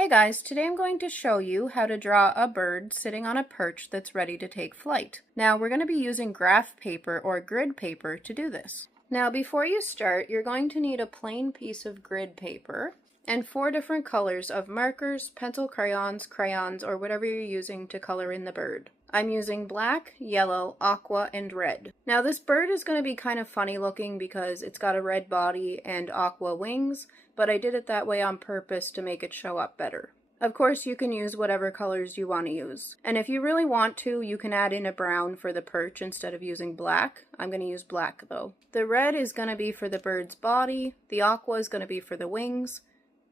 Hey guys, today I'm going to show you how to draw a bird sitting on a perch that's ready to take flight. Now we're going to be using graph paper or grid paper to do this. Now before you start, you're going to need a plain piece of grid paper and 4 different colors of markers, pencil crayons, or whatever you're using to color in the bird. I'm using black, yellow, aqua, and red. Now this bird is going to be kind of funny looking because it's got a red body and aqua wings, but I did it that way on purpose to make it show up better. Of course, you can use whatever colors you want to use. And if you really want to, you can add in a brown for the perch instead of using black. I'm going to use black though. The red is going to be for the bird's body, the aqua is going to be for the wings,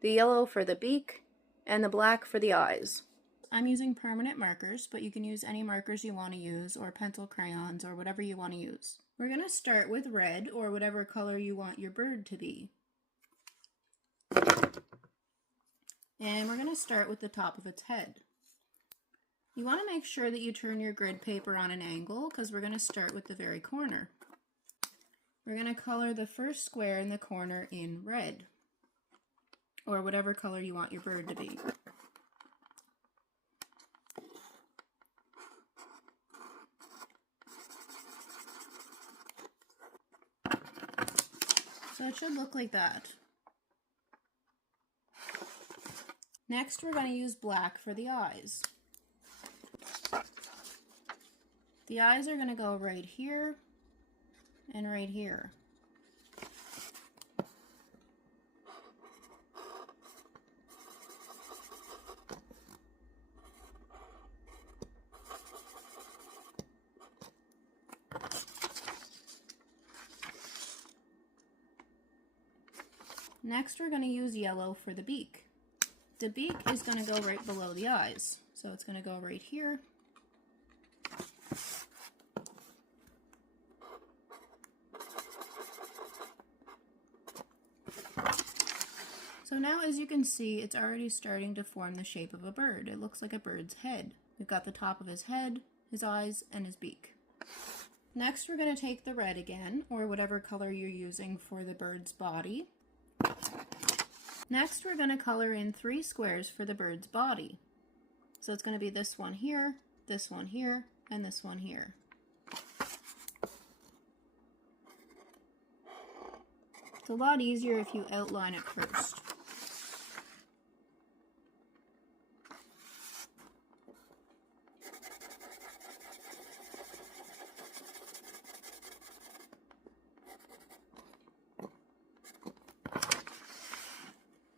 the yellow for the beak, and the black for the eyes. I'm using permanent markers, but you can use any markers you want to use, or pencil crayons, or whatever you want to use. We're going to start with red, or whatever color you want your bird to be. And we're going to start with the top of its head. You want to make sure that you turn your grid paper on an angle, because we're going to start with the very corner. We're going to color the first square in the corner in red, or whatever color you want your bird to be. So it should look like that. Next, we're going to use black for the eyes. The eyes are going to go right here and right here. Next, we're going to use yellow for the beak. The beak is going to go right below the eyes, so it's going to go right here. So now, as you can see, it's already starting to form the shape of a bird. It looks like a bird's head. We've got the top of his head, his eyes, and his beak. Next, we're going to take the red again, or whatever color you're using for the bird's body. Next, we're going to color in 3 squares for the bird's body. So it's going to be this one here, and this one here. It's a lot easier if you outline it first.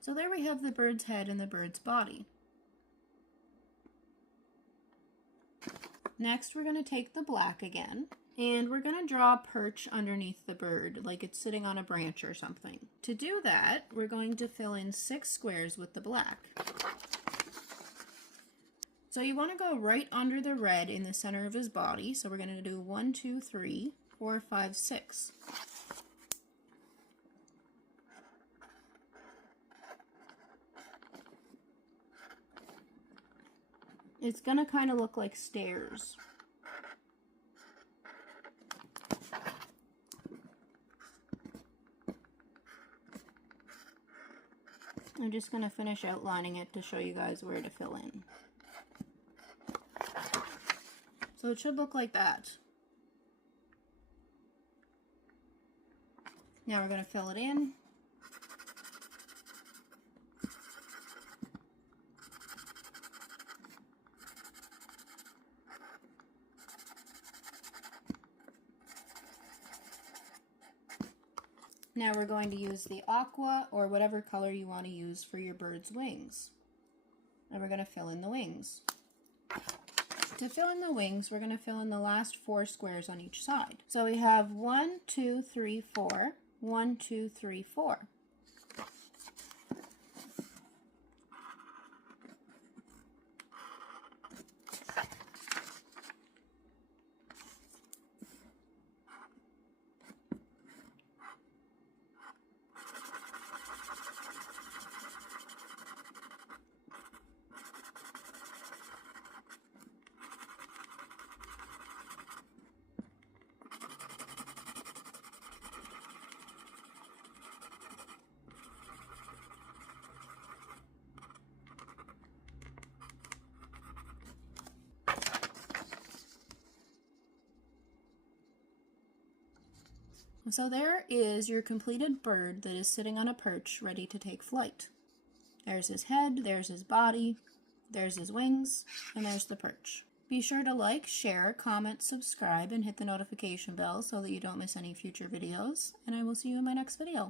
So there we have the bird's head and the bird's body. Next, we're going to take the black again, and we're going to draw a perch underneath the bird, like it's sitting on a branch or something. To do that, we're going to fill in 6 squares with the black. So you want to go right under the red in the center of his body, so we're going to do 1, 2, 3, 4, 5, 6. It's going to kind of look like stairs. I'm just going to finish outlining it to show you guys where to fill in. So it should look like that. Now we're going to fill it in. Now we're going to use the aqua, or whatever color you want to use for your bird's wings. And we're going to fill in the wings. To fill in the wings, we're going to fill in the last 4 squares on each side. So we have 1, 2, 3, 4, 1, 2, 3, 4. So there is your completed bird that is sitting on a perch ready to take flight. There's his head, there's his body, there's his wings, and there's the perch. Be sure to like, share, comment, subscribe, and hit the notification bell so that you don't miss any future videos, and I will see you in my next video.